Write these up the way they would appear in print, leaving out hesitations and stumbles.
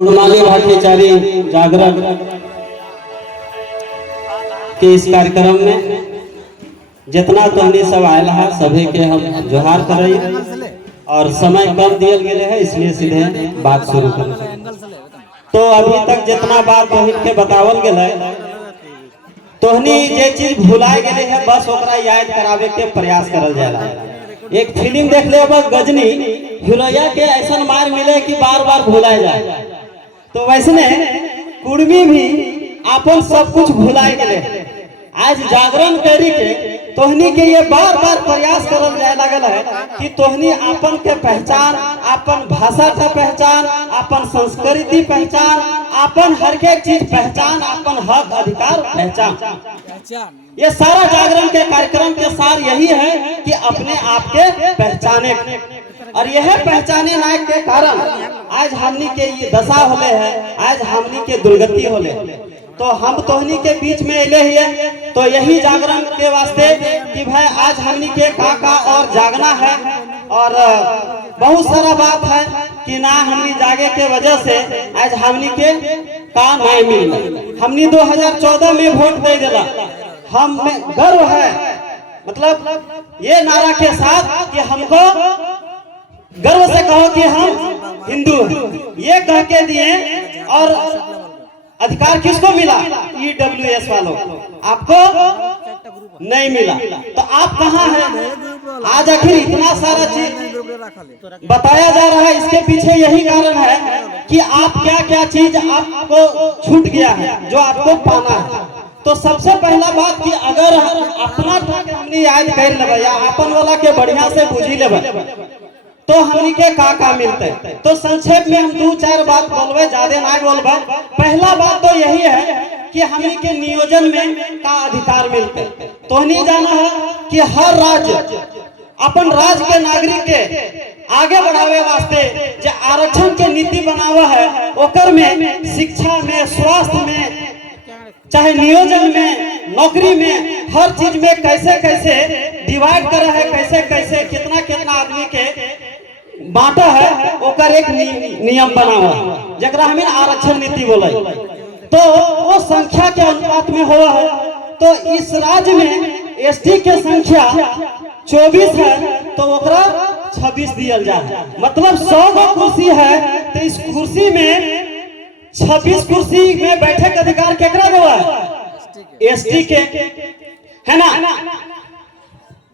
पूर्णाली भाग्यचारी जागरण के इस कार्यक्रम में जितना तहनी सब आयल है सभी के हम जोहार कर और समय कम दियल गए है इसलिए सीधे बात शुरू कर। तो अभी तक जितना बात तोहनी के बतावल गए तोहनी जे चीज भुलाए गए है बस ओकरा याद करावे के प्रयास करल जाला। एक फिल्म देख ले बस गजनी हीरोया के ऐसा मार मिले कि बार बार भुलाए जाए, तो वैसने कुर्मी भी अपन सब कुछ भुलाए गए। आज जागरण करी के तोहनी के ये बार बार प्रयास करल जाए लगल है कि तोहनी अपन के पहचान, अपन भाषा का पहचान, अपन संस्कृति पहचान, अपन हर एक चीज पहचान, अपन हक अधिकार पहचान। ये सारा जागरण के कार्यक्रम के सार यही है कि अपने आप के पहचाने, और यह पहचाने नायक के कारण आज हमनी के ये दशा होले है, आज हमनी के दुर्गति होले। तो हम तोहनी के बीच में अले है तो यही जागरण के वास्ते कि भाई आज हमनी के का और जागना है, और बहुत सारा बात है कि ना हमनी जागे के वजह से आज हमनी के का नहीं मिल। हमनी 2014 में वोट दे दिला, हम में गर्व है, मतलब ये नारा के साथ कि हमको गर्व से कहो कि हम हिंदू हैं, ये कह के दिए। और अधिकार किसको मिला? EWS वालों, आपको नहीं मिला। तो आप कहाँ हैं? आज आखिर इतना सारा चीज बताया जा रहा है, इसके पीछे यही कारण है कि आप क्या क्या चीज आपको छूट गया है जो आपको पाना है। तो सबसे पहला बात कि अगर अपना हमने याद कर लेबे या अपन वाला के बढ़िया से बुझी लेबे तो हमनी के का मिलते। तो संक्षेप में हम 2-4 बात बोलबे, ज्यादा ना बोलबे। पहला बात तो यही है कि हमनी के नियोजन में का अधिकार मिलते। तो नहीं जाना है कि हर राज्य अपन राज्य के नागरिक के आगे बढ़ावे वास्ते जो आरक्षण के नीति बनावा है, ओकर में शिक्षा में, स्वास्थ्य में, चाहे नियोजन में, नौकरी में, हर चीज में कैसे कैसे डिवाइड कर है, कैसे कैसे कितना कितना आदमी के बांटा है, ओकर एक नियम बना हुआ जकरा हमें आरक्षण नीति बोले। तो वो संख्या के अनुपात में हुआ है। तो इस राज्य में एसटी के संख्या 24 है तो ओकरा 26 दिया जाए, मतलब 100 गो कुर्सी है तो इस कुर्सी में 26 कुर्सी में बैठे का अधिकार केकरा हुआ है? एसटी के, है ना,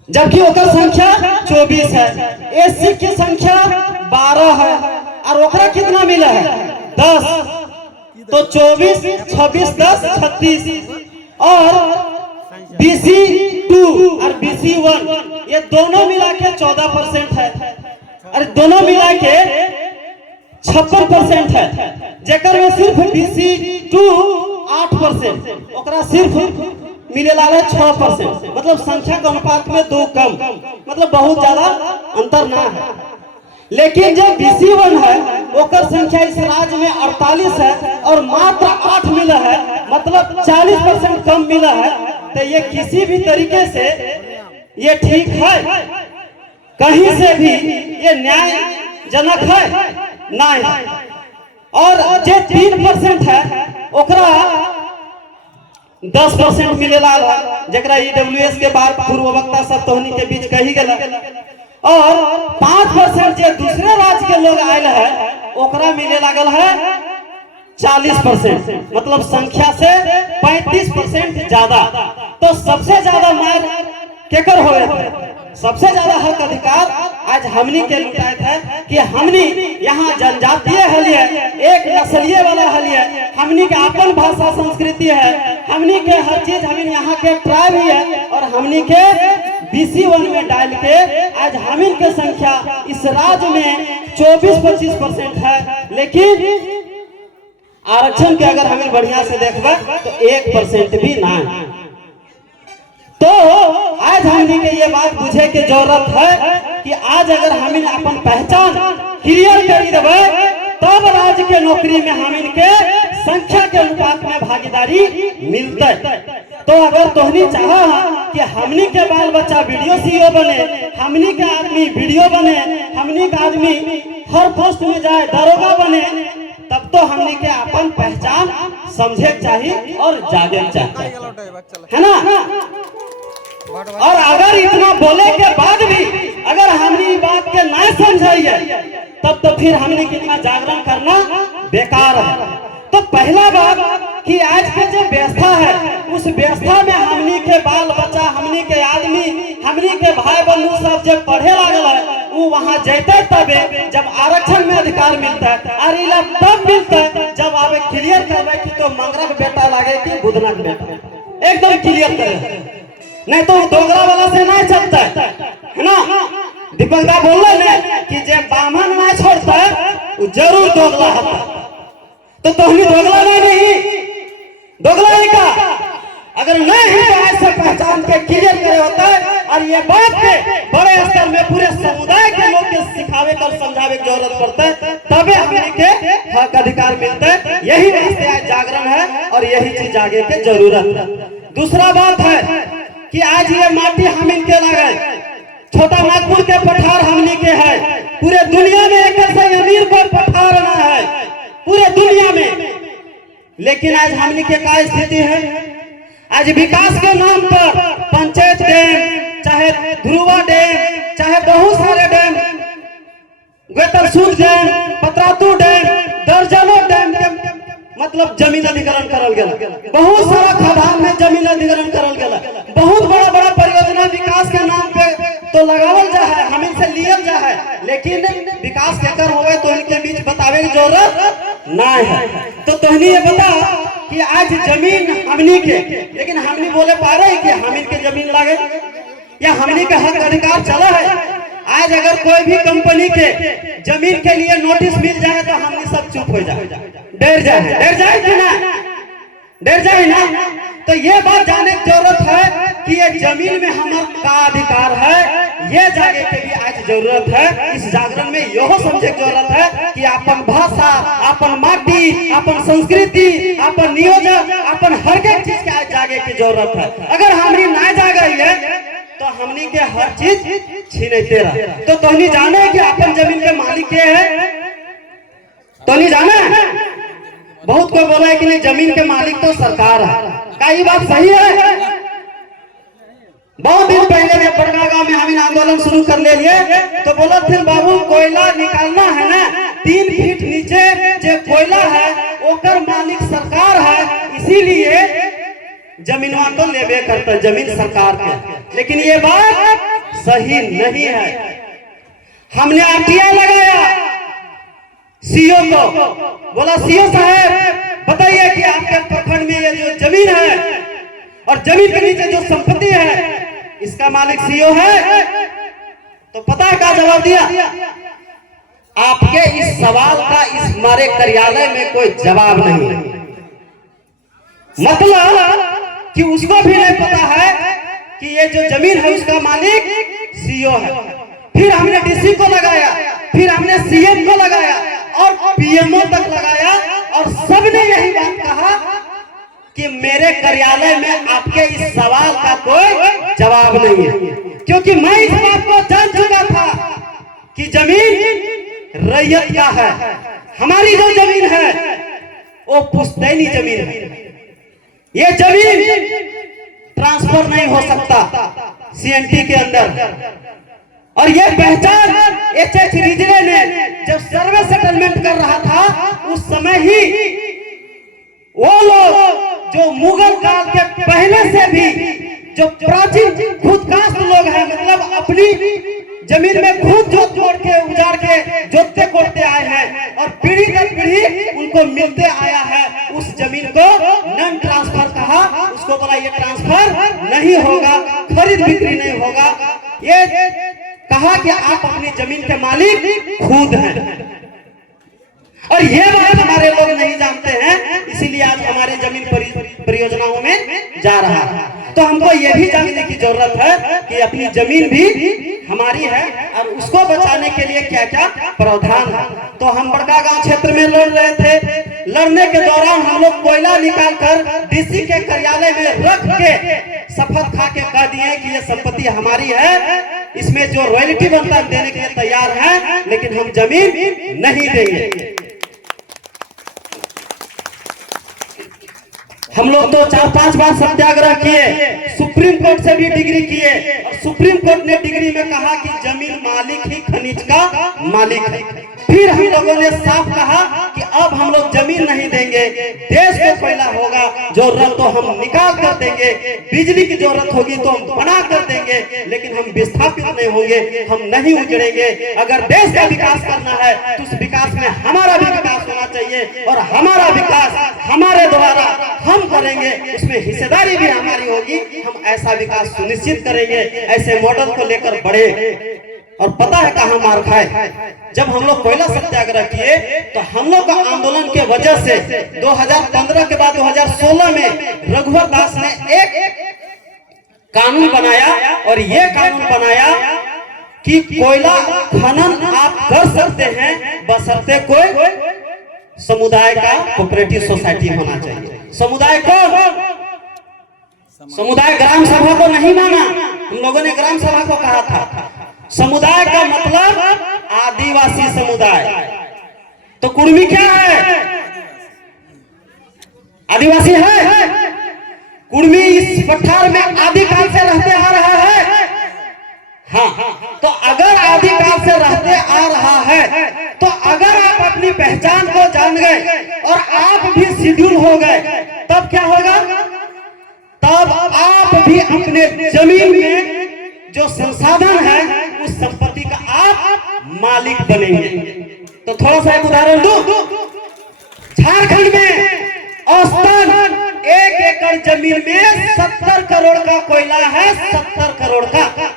जबकि ओकर संख्या 24 है। एससी की संख्या 12 है और ओकरा कितना मिला है? 10। तो 24, 26, 10, 36। और BC 2 और BC 1 ये दोनों मिला के 14% है, और दोनों मिला के 56% है, जेकर में सिर्फ BC 2 8%, ओकरा सिर्फ मिले लाल 6%, मतलब संख्या के अनुपात में 2 कम, मतलब बहुत ज्यादा अंतर ना है। लेकिन जो BC 1 है ओकर संख्या इस राज्य में 48 है और मात्र 8 मिला है, मतलब 40% कम मिला है। तो ये किसी भी तरीके से ये ठीक है? कहीं से भी ये न्यायजनक है? नहीं। और जो 3% है ओकरा 10% मिले लाल है, जकरा EWS के बाद पूर्व वक्ता सब तोहनी के बीच कही गला। और 5% जो दूसरे राज्य के लोग आयल है ओकरा मिले लागल है 40%, मतलब संख्या से 35% ज्यादा। तो सबसे ज्यादा मार केकर होए थे? सबसे ज्यादा हक अधिकार आज हमनी के लुटाए थे कि हमनी यहाँ जनजातीय हलिए, एक नस्लीय वाला हलिए, हमनी के अपन भाषा संस्कृति है, हमनी के हर चीज, हम यहाँ के ट्राइब ही है, और हमनी के BC 1 में डाल के आज हमिन के संख्या इस राज्य में 24-25% है। लेकिन आरक्षण के अगर हमें बढ़िया से देखबे तो 1% भी ना है। तो आज हमनी के ये बात बुझे के जरूरत है कि आज अगर हमें अपन पहचान क्लियर कर देवे तब राज्य के नौकरी में हमिन के संख्या के अनुपात में भागीदारी मिलते। तो अगर तोहनी चाहा कि हमनी के बाल बच्चा वीडियो CEO बने, हमनी के आदमी वीडियो बने, हमनी के आदमी हर पोस्ट में जाए, दरोगा बने, तब तो हमने के अपन पहचान समझे चाहिए और जागे चाहिए, है ना। और अगर इतना बोले के बाद भी अगर हमने बात के ना समझाइए तब तो फिर हमने कितना जागरण करना बेकार है। तो पहला बात कि आज के जो व्यवस्था है उस व्यवस्था में हमनी के बाल बच्चा, हमनी के आदमी, हमनी के भाई बंधु सब जब पढ़े लागल है वो वहाँ जैते तबे जब आरक्षण में अधिकार मिलता है। और इला तब मिलता है जब आवे क्लियर करवे कि तो मंगरा के बेटा लागे कि बुधना के बेटा, एकदम क्लियर करे, नहीं तो डोगरा वाला से नहीं चलता है ना। दीपक दा बोल रहे कि जब ब्राह्मण ना छोड़ता है वो जरूर दोगला होता, तो तुम्हें दोगला नहीं, दोगला ही का अगर नहीं तो ऐसे पहचान के क्लियर करे होता है। और ये बात के बड़े स्तर में पूरे समुदाय के लोग के सिखावे कर समझावे की जरूरत पड़ता है, तबे हमने के हक अधिकार मिलता है। यही वास्ते आज जागरण है और यही चीज आगे के जरूरत है। दूसरा बात है कि आज ये माटी हम इनके लगे, छोटा नागपुर के पठार हमने के है, पूरे दुनिया में एक ऐसा अमीर कोई पठार ना है पूरे दुनिया में। लेकिन आज हमने के क्या स्थिति है, आज विकास के नाम पर पंचायत डैम, चाहे ध्रुवा डैम, चाहे बहुत सारे डैम, गेतरसूद डैम, पतरातू डैम, दर्जनों डैम के मतलब जमीन अधिग्रहण करल गया, बहुत सारा खदान में जमीन अधिग्रहण करल गया, बहुत बड़ा बड़ा परियोजना विकास के नाम पे तो लगावल जा है, हम इनसे लियल जा है, लेकिन विकास केकर होवे तो इनके बीच बतावे की जरूरत ना है। तो तोहनी ये बता कि आज जमीन हमनी के, लेकिन हमनी बोले पा रहे कि हम इनके जमीन लागे या हमनी के हक अधिकार चला है। आज अगर कोई भी कंपनी के जमीन के लिए नोटिस मिल जाए तो हमनी सब चुप हो जाए, डर जाए कि ना, डर जाए ना। तो ये बात जाने की जरूरत है कि ये जमीन में हमारा का अधिकार है, ये जागे के भी आज जरूरत है। इस जागरण में यह समझे की जरूरत है कि अपन भाषा, अपन माटी, अपन संस्कृति, अपन नियोजन, अपन हर एक चीज के आज जागे की जरूरत है। अगर हमनी ना जागे तो हमनी के हर चीज छीनते रह। तो तोहनी जाने कि अपन जमीन के मालिक के है, तोहनी जाने। बहुत कोई बोला है कि नहीं जमीन के मालिक तो सरकार है, क्या ये बात सही है? बहुत दिन पहले बड़का गांव में हम आंदोलन शुरू कर ले लिए तो बोला फिर बाबू कोयला निकालना है ना, 3 फीट नीचे जो कोयला है ओकर मालिक सरकार है, इसीलिए जमीनवा तो लेवे करता, जमीन सरकार के। लेकिन ये बात सही नहीं है। हमने आरटीआई लगाया सीओ को, बोला सीओ साहब बताइए कि आपके प्रखंड में ये जो जमीन है और जमीन के नीचे जो संपत्ति है इसका मालिक सीओ है। तो पता है क्या जवाब दिया? आपके इस सवाल का इस हमारे कार्यालय में कोई जवाब नहीं है। मतलब कि उसको भी नहीं पता है कि ये जो जमीन है उसका मालिक सीओ है। फिर हमने डीसी को लगाया, फिर हमने सीएम को लगाया और पीएमओ तक लगाया और सबने यही बात कहा कि मेरे कार्यालय में आपके इस सवाल का कोई जवाब नहीं है। क्योंकि मैं इस बात को जान चुका था कि जमीन रैयत का है, हमारी जो जमीन है वो पुश्तैनी जमीन है। ये जमीन ट्रांसफर नहीं हो सकता सीएनटी के अंदर। और ये पहचान एचएच रिजले ने जब सर्वे सेटलमेंट कर रहा था उस समय ही वो लोग जो मुगल काल के पहले से भी जो प्राचीन खुदकास्ट लोग हैं, मतलब अपनी जमीन में खुद जोत जोड़ के उजाड़ के जोतते कोड़ते आए हैं और पीढ़ी दर पीढ़ी उनको मिलते आया है। उस जमीन को नॉन ट्रांसफर कहा, उसको बोला ये ट्रांसफर नहीं होगा, खरीद बिक्री नहीं होगा। ये कहा कि आप अपनी जमीन के मालिक खुद हैं। और ये बात हमारे लोग नहीं जानते हैं, इसीलिए आज हमारी जमीन परियोजनाओं में जा रहा है। तो हमको ये भी जानने की जरूरत है कि अपनी जमीन भी हमारी है और उसको बचाने के लिए क्या क्या प्रावधान है। तो हम बड़का गांव क्षेत्र में लड़ रहे थे, लड़ने के दौरान हम लोग कोयला निकाल कर डीसी के कार्यालय में रख के शपथ खा के कह दिए कि ये संपत्ति हमारी है, इसमें जो रॉयल्टी बनता है देने के लिए तैयार है, लेकिन हम जमीन नहीं देंगे। हम लोग तो 4-5 बार सत्याग्रह किए, सुप्रीम कोर्ट से भी डिग्री किए और सुप्रीम कोर्ट ने डिग्री में कहा कि जमीन मालिक ही खनिज का मालिक है। फिर हम लोगों ने साफ कहा कि अब हम लोग जमीन नहीं देंगे, देश को कोयला होगा, जरूरत तो हम निकाल कर देंगे, बिजली की जरूरत होगी तो हम बना कर देंगे, लेकिन हम विस्थापित नहीं होंगे, हम नहीं उजड़ेंगे। अगर देश का विकास करना है तो उस विकास में हमारा भी विकास होना चाहिए और हमारा विकास हमारे द्वारा हम करेंगे, उसमें हिस्सेदारी भी हमारी होगी, हम ऐसा विकास सुनिश्चित करेंगे। ऐसे मॉडल को लेकर बढ़े और पता है कहां मार खाए। जब हम लोग कोयला सत्याग्रह किए तो हम लोग का आंदोलन के वजह से 2015 के बाद 2016 में रघुवर दास ने एक कानून बनाया और ये कानून बनाया कि कोयला खनन आप कर सकते हैं बशर्ते कोई समुदाय का कोऑपरेटिव सोसाइटी होना चाहिए। समुदाय कौन? समुदाय ग्राम सभा को नहीं माना, हम लोगों ने ग्राम सभा को कहा था। समुदाय का मतलब आदिवासी समुदाय। तो कुर्मी क्या है? आदिवासी है। कुर्मी इस पठार में आदिकाल से रहते आ रहा है। हाँ, तो अगर आदिकाल से रहते आ रहा है तो अगर आप अपनी पहचान को जान गए और आप भी शेड्यूल हो गए, तब क्या होगा? तब आप भी अपने जमीन में जो संसाधन है उस संपत्ति का आप मालिक बनेंगे। तो थोड़ा सा एक उदाहरण दूं। झारखंड में औसतन 1 एकड़ जमीन में 70 करोड़ का कोयला है। 70 करोड़ का,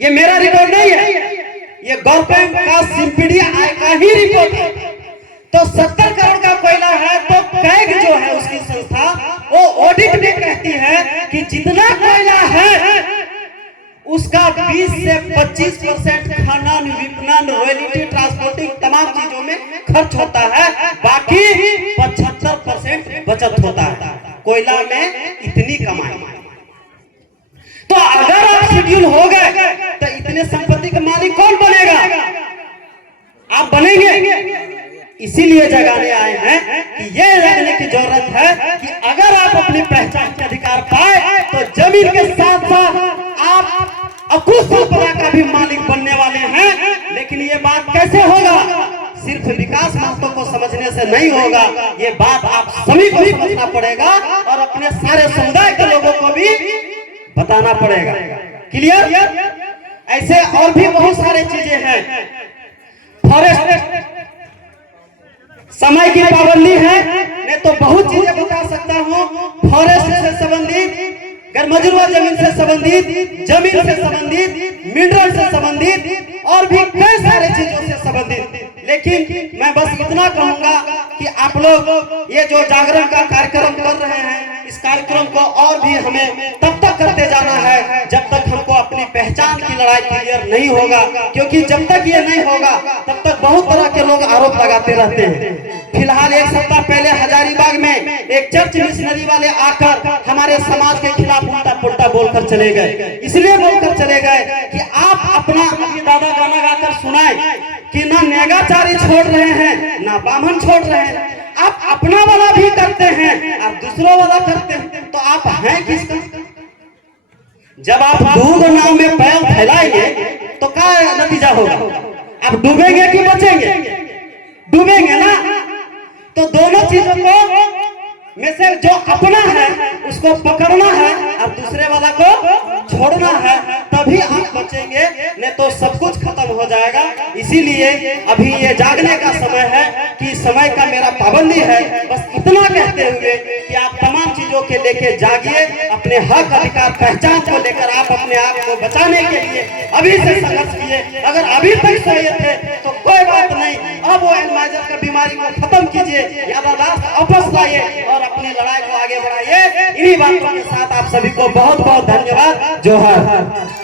ये मेरा रिकॉर्ड नहीं है, ये गवर्नमेंट का सिंपीडी आय का ही रिपोर्ट है। तो 70 करोड़ का कोयला है तो कैग जो है उसकी संस्था वो ऑडिट में कहती है कि जितना कोयला है उसका 20 से 25% खनन, विपणन, रॉयल्टी, ट्रांसपोर्टिंग तमाम चीजों में खर्च होता है, बाकी 75% बचत होता है। कोयला में इतनी कमाई। तो अगर आप शेड्यूल हो गए तो इतने संपत्ति का मालिक कौन बनेगा? आप बनेंगे। इसीलिए जगाने आए हैं कि ये जानने की जरूरत है कि अगर आप अपनी पहचान के अधिकार पाए तो जमीन के साथ साथ आप अकुश संपदा का भी मालिक बनने वाले हैं। लेकिन ये बात कैसे होगा? सिर्फ विकास महत्व को समझने से नहीं होगा, ये बात आप सभी को समझना पड़ेगा और अपने सारे समुदाय के लोगों को भी बताना पड़ेगा। क्लियर? ऐसे और भी बहुत सारे चीजें हैं। फॉरेस्ट समय की पाबंदी है, मैं तो बहुत चीजें बता सकता हूँ। फॉरेस्ट से संबंधित, गैरमजरूआ जमीन से संबंधित, जमीन से संबंधित, मिनरल से संबंधित और भी कई सारे चीजों से संबंधित। लेकिन मैं बस इतना कहूंगा कि आप लोग ये जो जागरण का कार्यक्रम कर रहे हैं, इस कार्यक्रम को और भी हमें तब तक करते जाना है जब तक हमको अपनी पहचान की लड़ाई क्लियर नहीं होगा। क्योंकि जब तक ये नहीं होगा तब तक बहुत तरह के लोग आरोप लगाते रहते हैं। फिलहाल एक सप्ताह पहले हजारीबाग में एक चर्च मिशनरी वाले आकर हमारे समाज के खिलाफ उल्टा पुल्टा बोलकर चले गए। इसलिए बोलकर चले गए कि आप अपना, अभी दादा गाना गाकर सुनाए कि ना नेगाचारी छोड़ रहे हैं ना बामन छोड़ रहे हैं, आप अपना वाला भी करते हैं और दूसरों वाला करते हैं, तो आप हैं किसका? जब आप डूब नाव में पैर फैलाएंगे तो क्या नतीजा होगा? आप डूबेंगे कि बचेंगे? डूबेंगे ना। तो दोनों चीजों को में से जो अपना है उसको पकड़ना है और दूसरे वाला को छोड़ना है, तभी आप बचेंगे, नहीं तो सब कुछ खत्म हो जाएगा। इसीलिए अभी ये जागने का समय है कि समय का मेरा पाबंदी है। बस इतना कहते हुए कि आप तमाम चीजों के लेके जागिए, अपने हक अधिकार पहचान को लेकर आप अपने आप को बचाने के लिए अभी से संघर्ष कीजिए। अगर अभी तक सोए थे तो कोई बात नहीं, अब वो एल्जाइमर की बीमारी को खत्म कीजिए, यादाश्त वापस लाइए और अपनी लड़ाई को आगे बढ़ाइए। इन्हीं बातों के साथ आप सभी को बहुत बहुत धन्यवाद। जोहार।